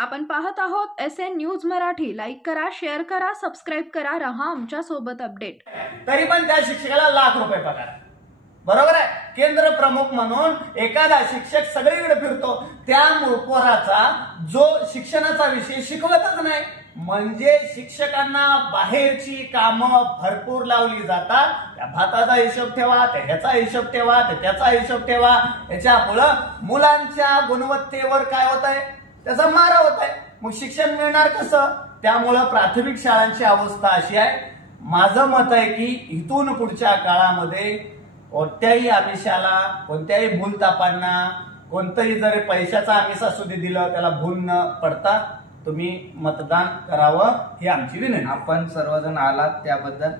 आपण पाहत आहोत SN न्यूज मराठी। लाईक करा, शेअर करा, सबस्क्राइब करा, रहा आमच्या सोबत अपडेट। तरी पण त्या शिक्षकाला ₹1,00,000 पगार, बरोबर आहे। केंद्र प्रमुख म्हणून एखादा शिक्षक सगळीकडे फिरतो, त्या पोराचा जो शिक्षणाचा विषय शिकवतच नाही, म्हणजे शिक्षकांना बाहेरची कामं भरपूर लावली जातात। त्या भाताचा हिशोब ठेवा, त्याचा हिशोब ठेवा, त्याचा हिशोब ठेवा। याच्यामुळं मुलांच्या गुणवत्तेवर काय होत आहे, त्याचा मारा होत आहे। मग शिक्षण मिळणार कसं? त्यामुळं प्राथमिक शाळांची अवस्था अशी आहे। माझं मत आहे की इथून पुढच्या काळामध्ये कोणत्याही आमिषाला, कोणत्याही भूलतापांना, कोणतंही जरी पैशाचा आमिष असू दे दिलं, त्याला भूल न पडता तुम्ही मतदान करावं ही आमची विनंती। आपण सर्वजण आलात त्याबद्दल।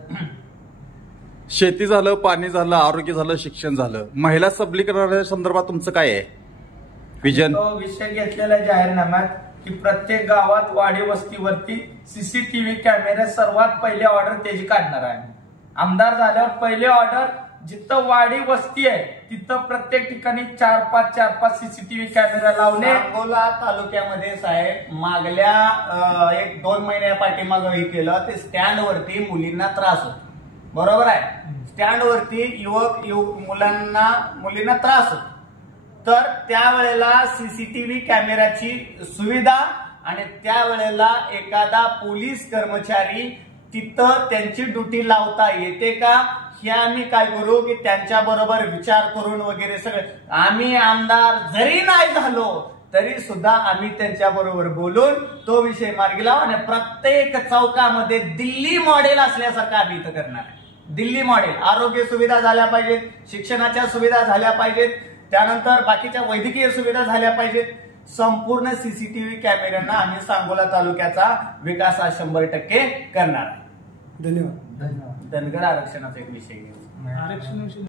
शेती झालं, पाणी झालं, आरोग्य झालं, शिक्षण झालं, महिला सबलीकरणाच्या संदर्भात तुमचं काय आहे विजन? तो विषय घेतलेला जाहीरनाम्यात की प्रत्येक गावात वाडी वस्तीवरती सीसीटीव्ही कॅमेरे सर्वात पहिले ऑर्डर त्याची काढणार आहे। आमदार झाल्यावर पहिले ऑर्डर जिथं वाडी वस्ती आहे तिथं प्रत्येक ठिकाणी 4-5 सीसीटीव्ही कॅमेरा लावणे। सांगोला तालुक्यामध्ये साहेब मागल्या 1-2 महिन्या पाठीमागं हे केलं, ते स्टँड वरती मुलींना त्रास होतो, बरोबर आहे। स्टँड वरती मुलींना त्रास होतो, तर त्यावेळेला सीसीटीव्ही कॅमेराची सुविधा आणि त्यावेळेला एखादा पोलीस कर्मचारी तिथं त्यांची ड्युटी लावता येते का, हे आम्ही काय करू की त्यांच्या बरोबर विचार करून वगैरे सगळं आम्ही आमदार जरी नाही झालो तरी सुद्धा आम्ही त्यांच्या बरोबर बोलून तो विषय मार्गी लावू आणि प्रत्येक चौकामध्ये दिल्ली मॉडेल असल्यासारखं आम्ही इथं करणार आहे। दिल्ली मॉडेल, आरोग्य सुविधा झाल्या पाहिजेत, शिक्षणाच्या सुविधा झाल्या पाहिजेत, त्यानंतर बाकीच्या वैद्यकीय सुविधा झाल्या पाहिजेत। संपूर्ण सीसीटीव्ही कॅमेऱ्यांना आम्ही सांगोला तालुक्याचा विकास हा 100% करणार आहे। धन्यवाद। धनगर आरक्षणाचा एक विषय घेऊ।